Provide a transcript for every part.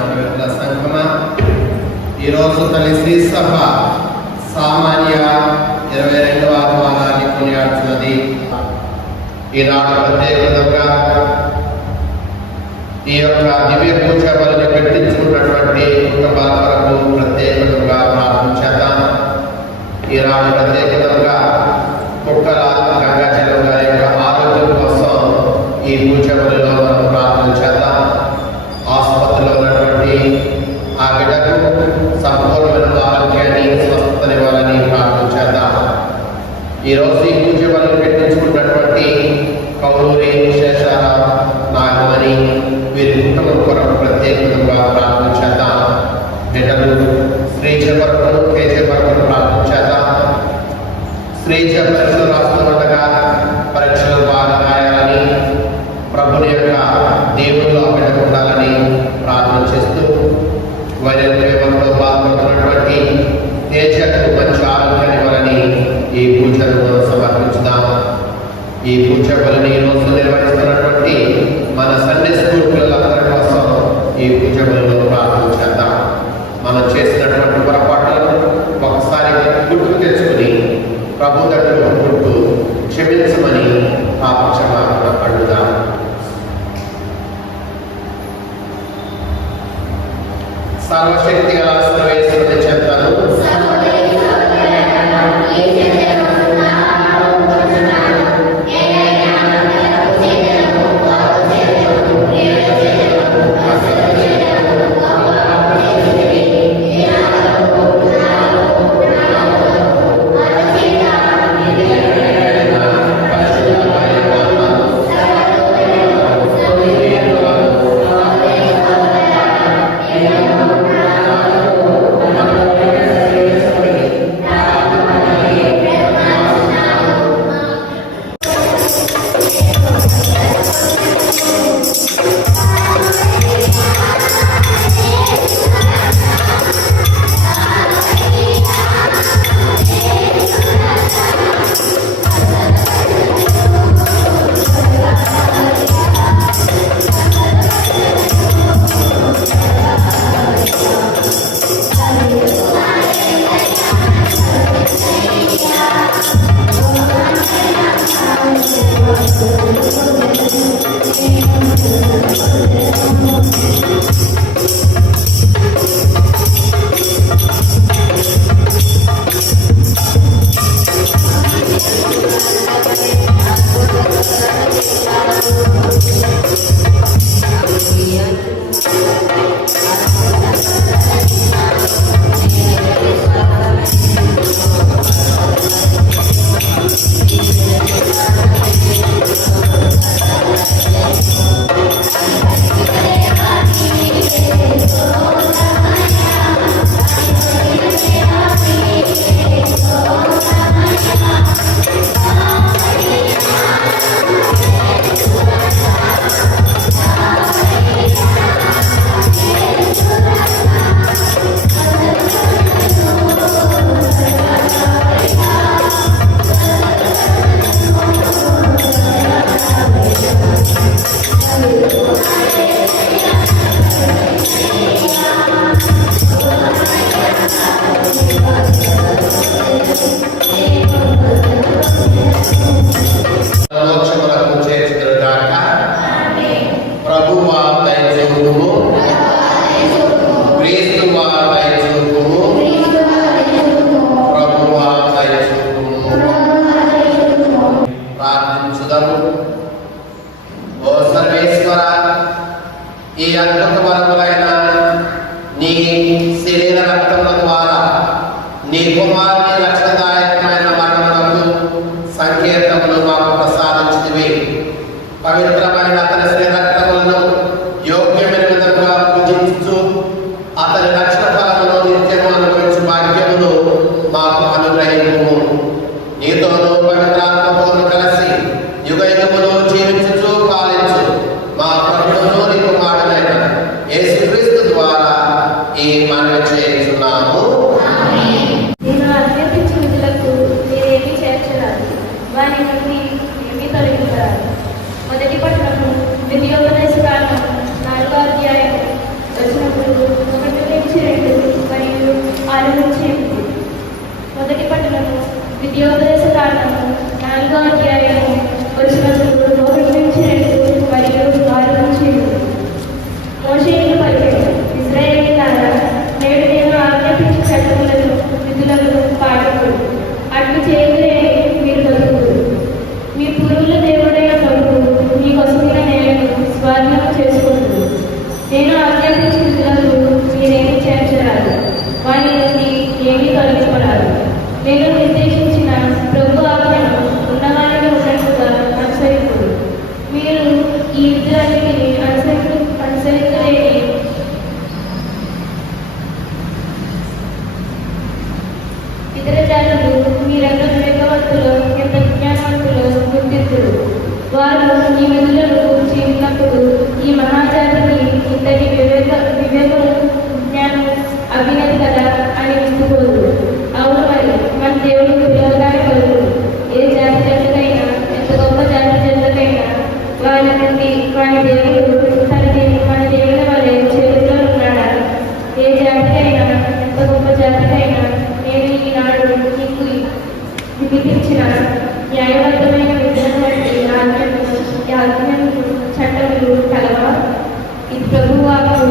పవిత్ర సంగమ ఈరోజు తల్లి శ్రీ సభ సామాన్య 22వ ఆహ్వానాన్ని కొనియాడుతున్నది. ఈనాడు ప్రత్యేకంగా ఈ యొక్క దివ్య పూజ బలిని పెట్టించుకున్నటువంటి కుటుంబాల కొరకు ప్రత్యేకంగా ప్రార్థన చేద్దాం. ఈనాడు ప్రత్యేకంగా కుక్కల గంగాజలం గారి యొక్క ఆరోగ్యం కోసం ఈ పూజ బలిలో మనం ప్రార్థన చేద్దాం. ఆసుపత్రిలో ఉన్నటువంటి ఆ బిడ్డకు సంపూర్ణమైన ఆరోగ్యాన్ని స్వస్థతనివ్వాలని ప్రార్థన చేద్దాం. ఈరోజు ఈ పూజ బలిని పెట్టించుకున్నటువంటి కౌలూరి శేషార నాగమణి వీరి కుటుంబం కొరకు ప్రత్యేకంగా ప్రార్థన చేద్దాం. బిడ్డలు శ్రీజ కొరకు కేజ కొరకు ప్రార్థన చేద్దాం. శ్రీజ పరీక్షలు రాస్తుండగా పరీక్షలు బాగా రాయాలని, ప్రభుని యొక్క దేవుళ్ళు బిడ్డకు ఉండాలని ప్రార్థన చేస్తూ వైరల్ ఫీవర్తో బాధపడుతున్నటువంటి తేజకు మంచి ఆరోగ్యాన్ని ఇవ్వాలని ఈ పూజను సమర్పించుదాం. ఈ పూజ బలిని రోజు నిర్వహిస్తున్నటువంటి మన సండే స్కూల్ పిల్లలందరి కోసం ఈ పూజ బలిలో ప్రార్థన చేద్దాం. మనం చేసినటువంటి పొరపాట్లను ఒకసారి గుర్తుకు తెచ్చుకుని ప్రభు దగ్గర గుర్తు క్షమించమని పాపక్షమాపణ అడుగుదాం. సర్వశక్తి గల సర్వేశ్వరుని చెప్తాను. ఈ అద్భుత వరములైన నీ శరీర రక్తముల ద్వారా నీ కుమారుని రక్షణదాయకమైన మరణములకు సంకేతములు మాకు ప్రసాదించితివి. పవిత్రమైన అతని శ్రీ రక్తములను యోగ్యమైన విధంగా పూజించు అతని రక్షణ ఫలమును నిత్యము అనుభవించు భాగ్యమును మాకు అనుగ్రహించుము. నీతోనూ పవిత్రాత్మతోనూ కలిసి యుగయుగములు జీవించుచు పాలించు మా ప్రభువును నీ కుమారుడైన యేసుక్రీస్తు ద్వారా ఈ మనవి చేయుచున్నాము. నేను ఆజ్ఞాపించిన విధులకు మీరేమీ చేర్చరాదు, వారి నుండి ఏమీ తొలగించరాదు. మొదటి పట్టణము ద్వితీయోపదేశ కాండము 4వ అధ్యాయం వచనం 4వ అధ్యాయము వచనములు 1-2 మరియు 6-7. మోషేకు పలికెను, ఇశ్రాయేలీయులారా, నేడు నేను ఆజ్ఞాపించు చట్టములను విధులను పాటించుడు. అట్లు చేయదే మీరు బతుకుదురు. మీ పూర్వుల దేవుడైన ప్రభువు మీకొసగిన నేలను స్వాధీనం చేసుకుంటుడు. నేను ఆజ్ఞాపించు విధులకు మీరేమీ చేర్చరాదు, వాని నుండి ఏమీ తొలగింపరాదు. నేను నిర్దేశించిన ప్రభు ఆజ్ఞను ఉన్నవారిని ఉన్నట్టుగా అనుసరించుడు. మీరు ఈ విధులన్నిటిని అనుసరించలేని ఇతర జాతులు మీరెంత వివేకవంతులు, ఎంత విజ్ఞానవంతులు గుర్తింతుడు. వారు ఈ విధులను గురించి విన్నప్పుడు ఈ మహాజాతికి ఇంతటి వివేకము, విజ్ఞానం, అభినతి కదా అని విస్తుకోదు. అవును, మరి మన దేవుడు పిల్లలుగానే పలుకుడు. ఏ జాతి జంతుకైనా, ఎంత గొప్ప జాతి జంతుకైనా వారి నుండి వారి దేవుడు మన దేవుని వలె చేతిలో ఉన్నాడా? ఏ జాతికైనా, ఎంత గొప్ప జాతికైనా నేను ఈనాడు నీకు విధించిన న్యాయబద్ధమైన విధానం వంటి ఆజ్ఞలు చట్టములు కలవా? ఇది ప్రభువు వాక్కు.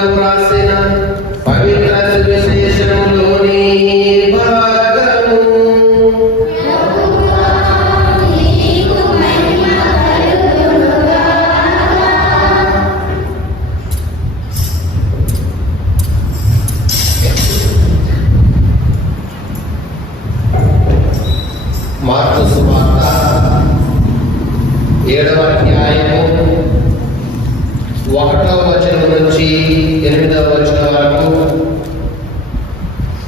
వారు రాసిన పవిత్ర సువిశేషంలోని భాగము. మార్కు సువార్త 7వ అధ్యాయము 1వ వచనం నుంచి 8వ వచనం వరకు,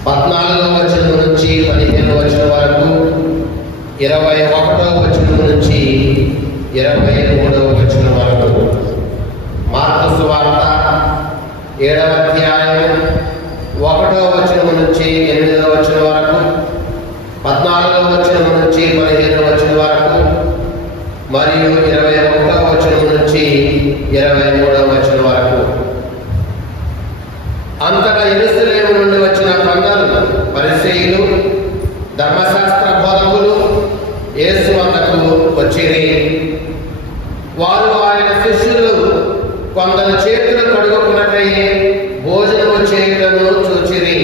14వ వచనం నుంచి 15వ వచనం వరకు, 21వ వచనం నుంచి 23వ వచనం వరకు. మార్కు సువార్త 7వ అధ్యాయం 1వ వచనం నుంచి 8వ వచనం వరకు, 14వ వచనం నుంచి 15వ వచనం వరకు మరియు 21వ వచనం నుంచి 23వ వచనం వరకు. అంతటా యెరూషలేము నుండి వచ్చిన కొందరు పరిసయ్యులు, ధర్మశాస్త్ర బోధకులు యేసు వద్దకు వచ్చిరి. వారు ఆయన శిష్యులు కొందరు చేతులు కడుగుకున్నట్టై భోజనము చేయటను చూచిరి.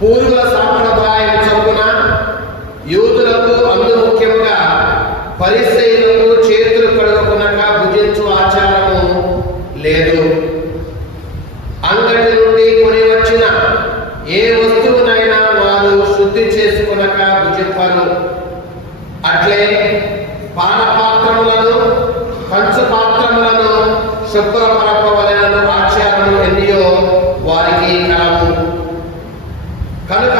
పూర్వుల సాంప్రదాయం చొప్పున యూదులకు, అందు ముఖ్యముగా పరిసయ్యులకు చేతులు కడుగుకునక భుజించు ఆచారము లేదు. అంగడి నుండి కొని వచ్చిన ఏ వస్తువునైనా వారు శుద్ధి చేసుకునక భుజింపరు. అట్లే పానపాత్రములను, కంచు పాత్రములను శుభ్రపరపవలెనను ఆచారములు ఎన్నియో వారికి కలవు. కనుక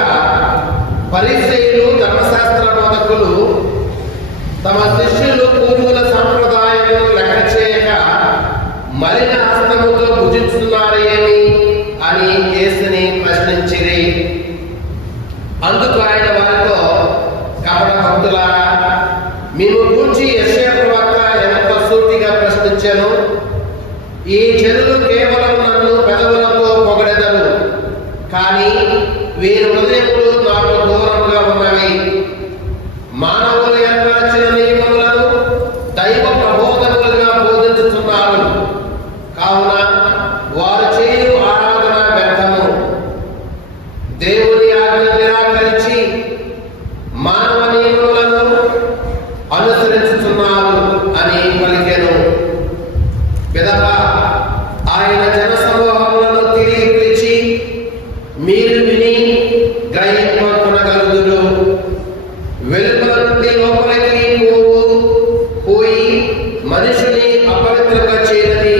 పరిసయ్యులు, ధర్మశాస్త్ర బోధకులు తమ శిష్యులు పూర్వుల సంప్రదాయమును లెక్క చేయక మలిన హస్తముతో భుజిస్తున్నారు ఏమి అని యేసుని ప్రశ్నించిరి. అందుకు ఆయన వారితో, కపట భక్తులారా, మేము గూర్చి యెషయా ప్రవక్త ఎంత సూటిగా ప్రశ్నించాను. ఈ జనులు కేవలం నన్ను పెదవులతో పొగడెదరు, కానీ వీరి హృదయములు నాకు దూరంగా ఉన్నవి. మానవులు ఏర్పరచిన నియమములను దైవ ప్రబోధములుగా బోధించుతున్నారు. కావున వారు చేయు ఆరాధన వ్యర్థము. దేవుని ఆజ్ఞ నిరాకరించి మానవ నియమములను అనుసరించుతున్నారు అని పలికెను. పిదప ఆయన జన సమూహములను తిరిగి పిలిచి, మీరు విని గ్రహింపగలుగుదురు. వెలుపల నుండి లోపలికి పోయి మనుషుని అపవిత్రంగా చేయని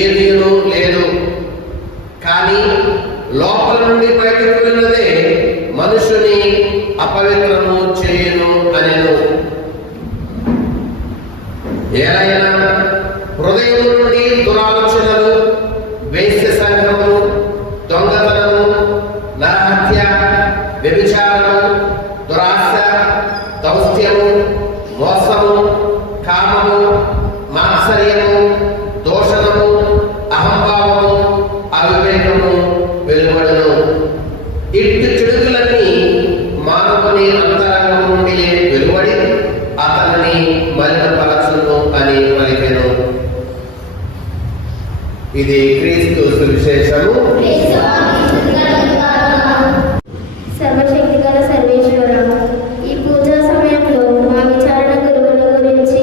ఏదీనూ లేదు, కానీ లోపల నుండి బయటకు వెళ్ళినదే మనుషుని అపవిత్రము చేయును అనెను. ఏలైనా హృదయం నుండి దురాలోచనలు, వేశ్య సంఘము, దొంగతనము, నరహత్య, వ్యభిచారము, దురాశ, దౌత్యము, మోసము, కామము, మాత్సర్యము, దోషణము, అహంభావము, అవివేకము వెలువడును. ఇటు చెడుగులన్నీ మానవుని అంతరంగం నుండి వెలువడి అతనిని మలినపరచును అని పలికెను. ఇది క్రీస్తు సువిశేషము. సర్వశక్తి గల సర్వేశ్వర, ఈ పూజా సమయంలో మా విచారణ గురువుల గురించి,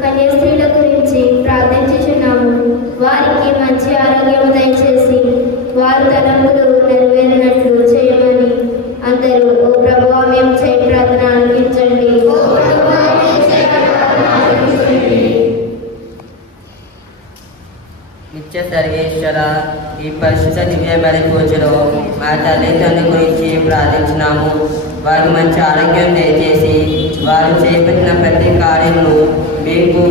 కన్యాస్త్రీల గురించి ప్రార్థించుచున్నాము. వారికి మంచి ఆరోగ్యము దయచేసి వారు తలంపులు నెరవేరినట్లు చేయమని అందరూ ఓ ప్రభువా మేము చేయ ప్రార్థన ఆలకించండి. నిత్య సర్వేశ్వర, ఈ పరిశుద్ధ దివ్య బలి పూజలో మా తల్లిదండ్రుల గురించి ప్రార్థించినాము. వారు మంచి ఆరోగ్యం దయచేసి వారు చేపట్టిన ప్రతి కార్యమును మీకు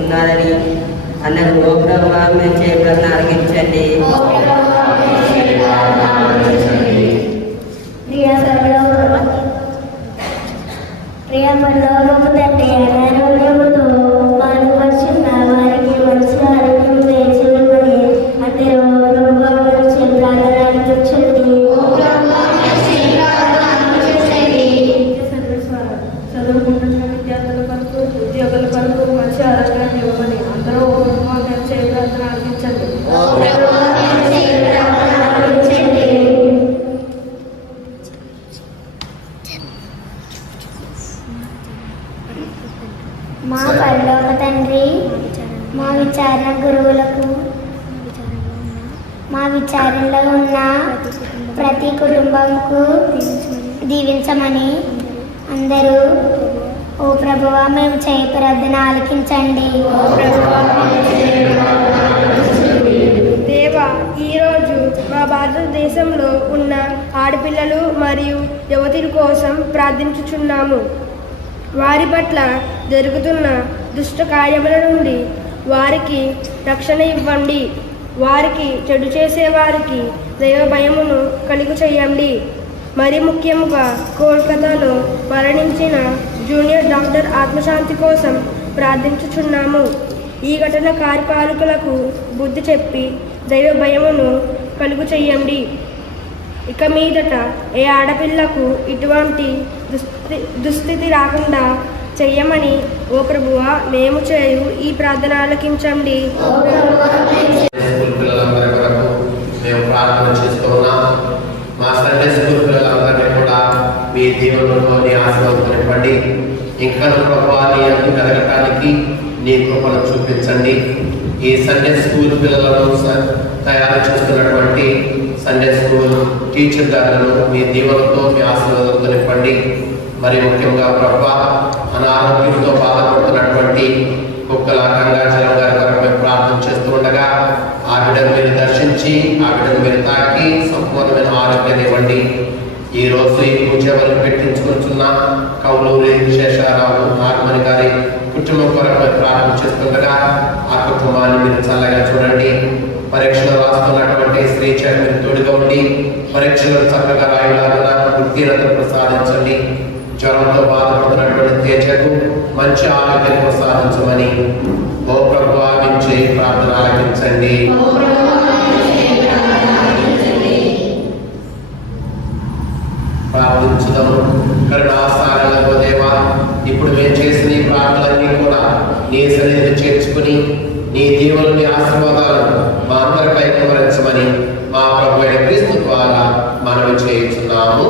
ఉన్నారని అన్నారు. ఓ ప్రభువా మేము చేయ ప్రార్థన ఆలకించండి. ప్రియ పరలోకపు తండ్రి, అనారోగ్యముతో బాధపడుచున్న వారికి మంచి ఆరోగ్యం దయచేయమని అందరూ ప్రభువును చేయ ప్రార్థన ఆలకించండి. చదువుకుంటున్న విద్యార్థుల కొరకు, ఉద్యోగుల కొరకు మంచి ఆరోగ్యాన్ని ఇవ్వమని అందరూ చేయ ప్రార్థన ఆలకించండి. విచారణలో ఉన్న ప్రతి కుటుంబంకు దీవించమని అందరూ ఓ ప్రభువా మేము చేయ ప్రార్థన ఆలకించండి. దేవా, ఈరోజు మా భారతదేశంలో ఉన్న ఆడపిల్లలు మరియు యువతుల కోసం ప్రార్థించుచున్నాము. వారి పట్ల జరుగుతున్న దుష్ట కార్యముల నుండి వారికి రక్షణ ఇవ్వండి. వారికి చెడు చేసే వారికి దైవ భయమును కలుగు చేయండి. మరి ముఖ్యంగా కోల్కతాలో మరణించిన జూనియర్ డాక్టర్ ఆత్మశాంతి కోసం ప్రార్థించుచున్నాము. ఈ ఘటన కార్యపాలకులకు బుద్ధి చెప్పి దైవ భయమును కలుగు చేయండి. ఇక మీదట ఏ ఆడపిల్లకు ఇటువంటి దుస్థితి రాకుండా చెయ్యమని ఓ ప్రభువా మేము చేయు ఈ ప్రార్థన ఆలకించండి. స్కూల్ పిల్లలందరి కొరకు మేము ప్రార్థన చేస్తూ ఉన్నాం. మా సండే స్కూల్ పిల్లలందరినీ కూడా మీ దీవెనలో నీ ఆశీర్వాదం నింపండి. ఇంకా ప్రభువా నీ అందు ఎదగటానికి నీ కృపను చూపించండి. ఈ సండే స్కూల్ పిల్లలను తయారు చేస్తున్నటువంటి సండే స్కూల్ టీచర్ గారులను మీ దీవెనతో మీ ఆశీర్వాదంతో నింపండి. మరి ముఖ్యంగా ప్రభువా అనారోగ్యంతో బాధపడుతున్నటువంటి కుక్కల గంగాచలం గారి కొరకు మేము ప్రార్థన చేస్తూ ఉండగా ఆ బిడ్డను మీరు దర్శించి ఆ బిడ్డను మీరు తాకి సంపూర్ణమైన ఆరోగ్యాన్ని ఇవ్వండి. ఈ రోజు ఈ పూజ వరకు పెట్టించుకుంటున్న కౌలూరి శేషారావు నాగమణి గారి కుటుంబం కొరకు మేము ప్రార్థన చేస్తుండగా ఆ కుటుంబాన్ని మీరు చల్లగా చూడండి. పరీక్షలు రాస్తున్నటువంటి శ్రీచర్ మీరు తోడుగా ఉండి పరీక్షలు చక్కగా రాయలాగా ఉత్తీర్ణతను ప్రసాదించండి. జ్వరంతో బాధపడుతున్నటువంటి తేజకు మంచి ఆరోగ్యాన్ని ప్రసాదించమని ఓ ప్రభువా నుంచి ప్రార్థన ఆలకించండి. ప్రార్థించుదాము. కరుణాసాగరుడైన దేవా, ఇప్పుడు మేము చేసిన ఈ ప్రార్థనలన్నీ కూడా నీ సన్నిధిని చేర్చుకుని నీ దీవులని ఆశీర్వాదాలు మా అందరిపై కుమరించమని మా ప్రభు అయిన క్రీస్తు ద్వారా మనవి చేయుచున్నాము.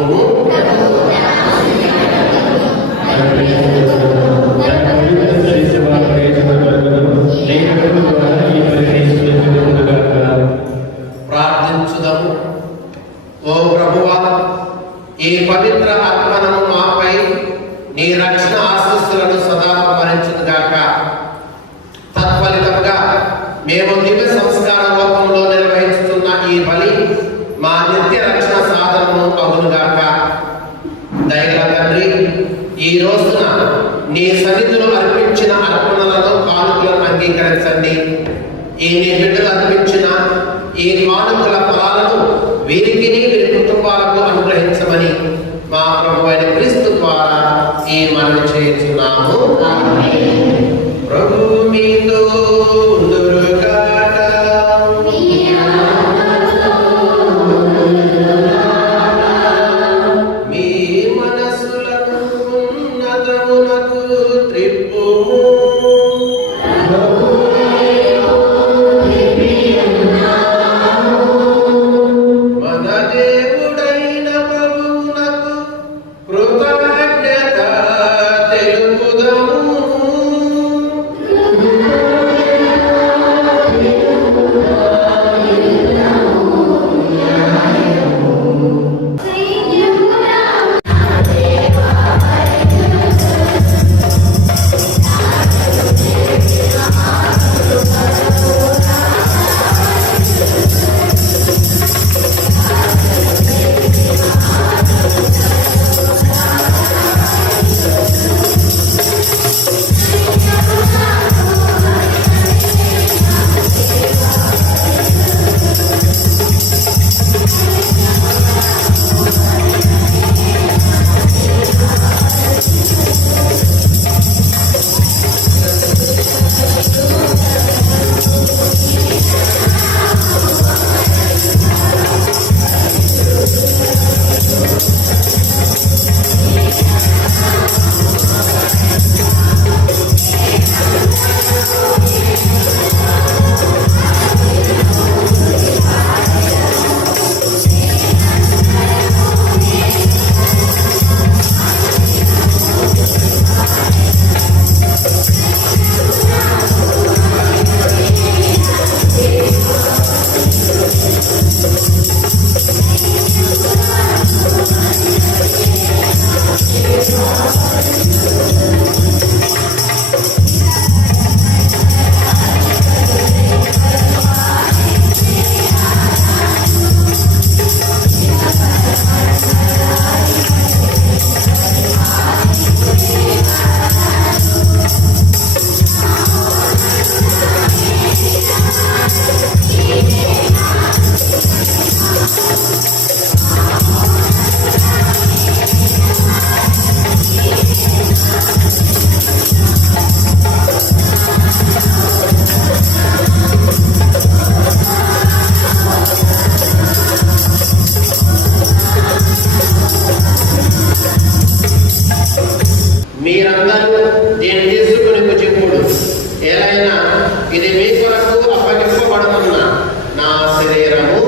ప్రభువు ప్రార్థించుదము. ఓ ప్రభువా, ఈ పవిత్ర అర్పణము మాపై నీ రక్షణ ఆశీస్సులను సదా భరించుగాక. తత్ఫలితంగా మేము దివ్య సంస్కార రూపంలో నిర్వహిస్తున్న ఈ బలి మా నిత్య రక్షణ సాధనము అవునుగాక. దయగల తండ్రి, ఈ రోజున నీ సన్నిధిలో అర్పించిన అర్పణలను కానుకలను అంగీకరించండి. ఈ నీ బిడ్డలు అర్పించిన ఈ కానుకల ఫలాలను వీరికి వీరి కుటుంబాలకు అనుగ్రహించమని మా ప్రభువైన క్రీస్తు ద్వారా ఈ మనవి చేస్తున్నాము. ప్రభు మీతో ఉండుగాక. మీ మనసులను ఉన్నతమునకు త్రిప్పుము. మన దేవుడైన ప్రభువునకు కృతజ్ఞత తెలుపుదము. మీరందరూ దీన్ని తీసుకుని భుజింపుడు. ఏలైనా ఇది మీ కొరకు అప్పగింపబడుతున్న నా శరీరము.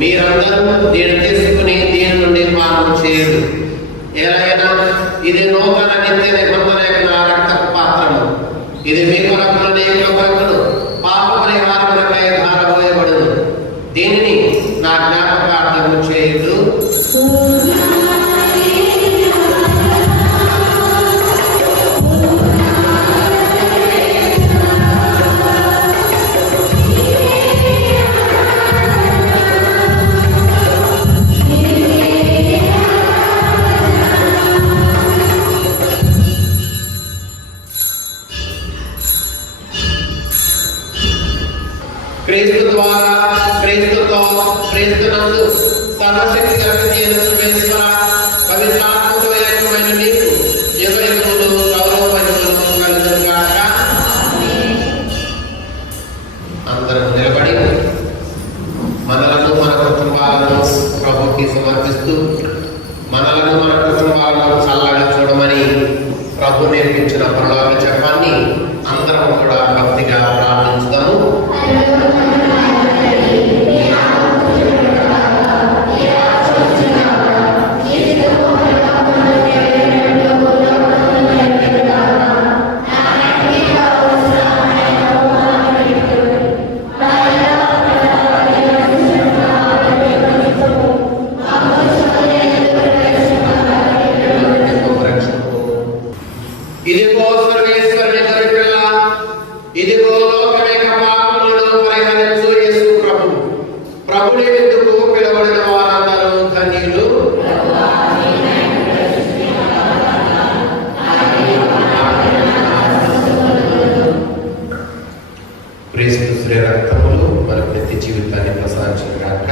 మీరందరూ దీన్ని తీసుకుని దీని నుండి పానం చేయడు. ఏలైనా ఇది నూతన నిత్య నిబంధన యొక్క నా రక్తపు పాత్రము. ఇది మీ కొరకు అనేక కొరకును పాప పరిహారములకై ధారపోయబడును. దీనిని నా జ్ఞాపకార్థము చేయదు. క్రీస్తు ద్వారా, క్రీస్తుతో, క్రీస్తునందు సర్వశక్తి కలిగిన సర్వేశ్వర పవిత్రాత్మతో ఏకమైన నీకు యుగ ప్రభు నేర్పించిన పరలోక జపాన్ని అందరం కూడా భక్తిగా ప్రార్థించుదాము. ఇదిగో సర్వేశ్వరుని గొర్రెపిల్ల, ఇదిగో లోకమేక పాపములను పరిహరించు యేసు ప్రభు. ప్రభుని విందుకు పిలువబడిన వారందరూ ధన్యులు. క్రీస్తు శ్రీ రక్తములు మన ప్రతి జీవితాన్ని ప్రసాదించును గాక.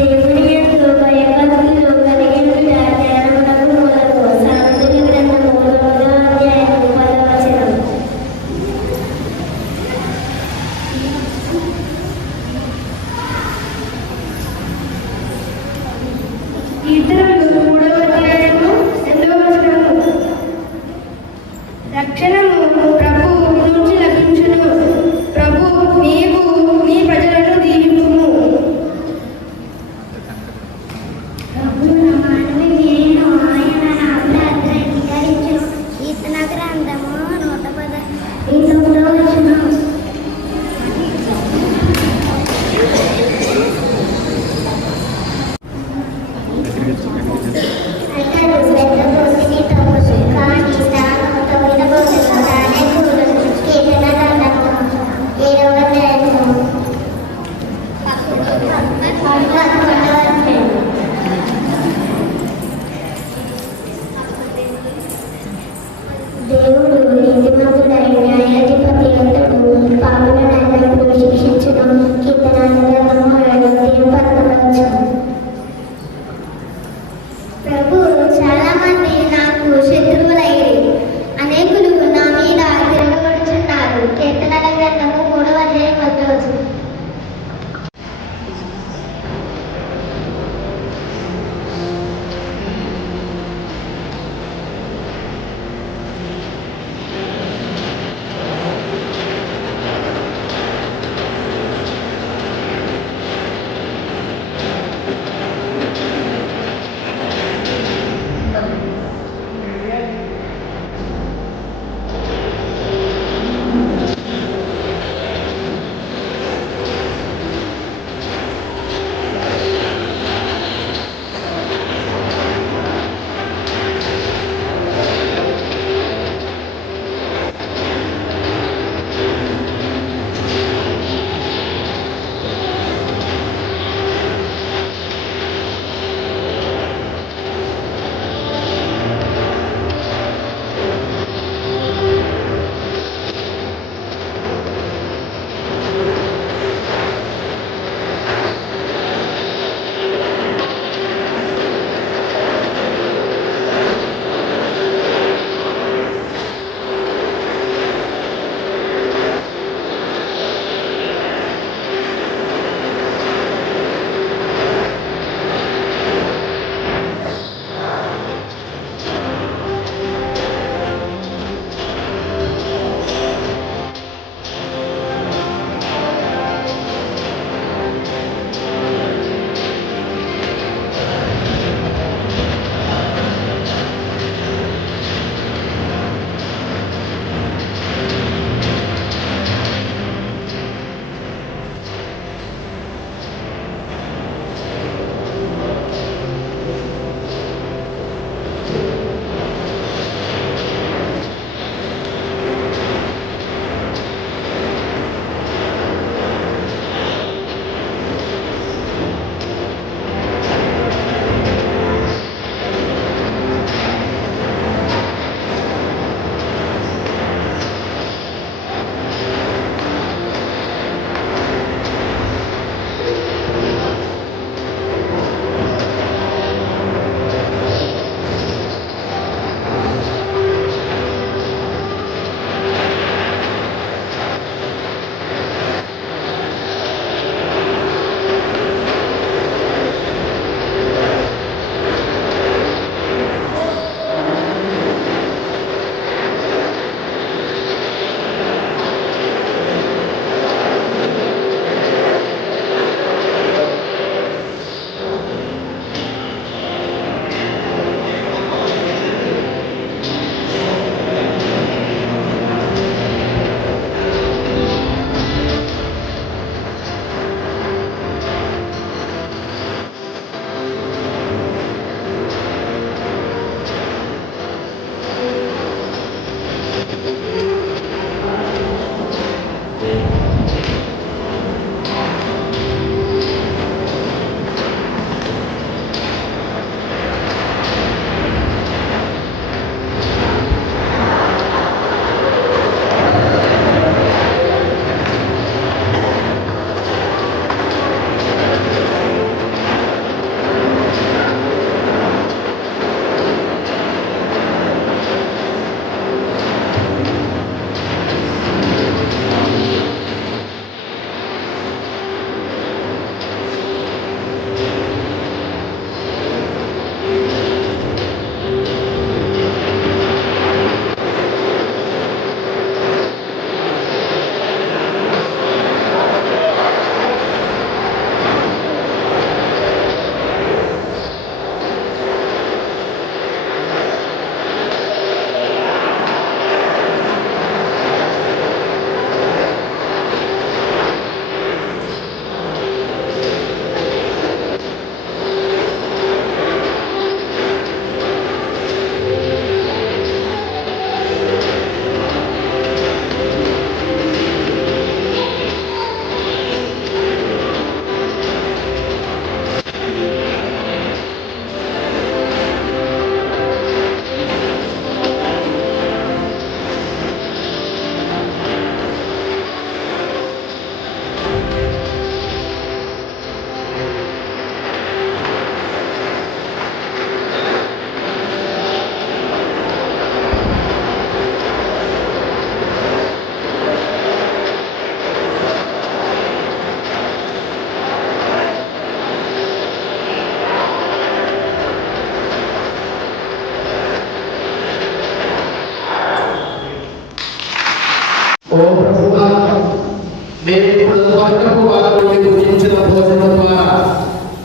దేవుని యందు భయభక్తులు కలిగిన జ్ఞానమునకు మూలము. సామెతల గ్రంథము 9వ అధ్యాయము 10వ వచనం. కీర్తనలు 3వ అధ్యాయము 2వ వచనము. రక్షణము ప్రభువు నుంచి లభించును. ప్రభు నీవు నీ ప్రజలను దీవింపుము. ప్రభువు నా మానవి నేను ఆయన నా ప్రార్థన అంగీకరించును. కీర్తన గ్రంథము 119వ వచనం. మేము ఇప్పుడు వరకు వారి నుండి భుజించిన భోజనం ద్వారా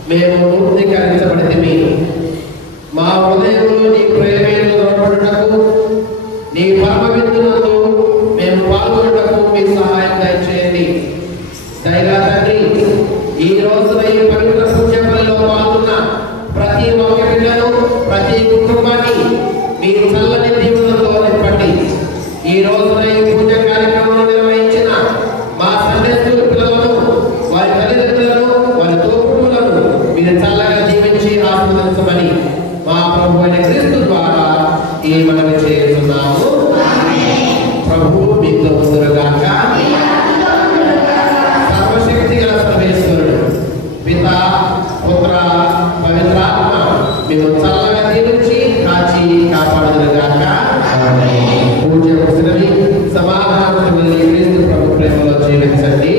మేము పూర్తీకరించబడితే మా హృదయంలో నీ ప్రేమను నిలబడుటకు నీ పరమ విందునందు మేము పాల్గొనటకు మీ సహాయం దయచేయండి. దయగా తండ్రి, ఈ రోజున ఈ పవిత్ర పూజలో పాల్గొన్న ప్రతి ఒక్క బిడ్డను, ప్రతి కుటుంబాన్ని మీ చల్లని దీవులతో నింపండి. ఈ రోజున ఈ పూజ కార్యక్రమం నిర్వహించిన మా సండే స్కూల్ పిల్లలను, వారి తల్లిదండ్రులను, వారి తోబుట్టువులను మీరు చల్లగా దీవించి ఆశీర్వదించమని మా ప్రభు అయిన క్రీస్తు ద్వారా ఈ మనవి చేస్తున్నాము. ప్రభువు మీతో ఉందురుగాక. సర్వశక్తి గల సర్వేశ్వరుడు పిత, పుత్ర, పవిత్రాత్మ మేము చల్లగా దీవించి కాచి కాపాడుదురుగాక. పూజ ముగిసినది. సమాధానం క్రీస్తు ప్రభు ప్రేమలో జీవించండి.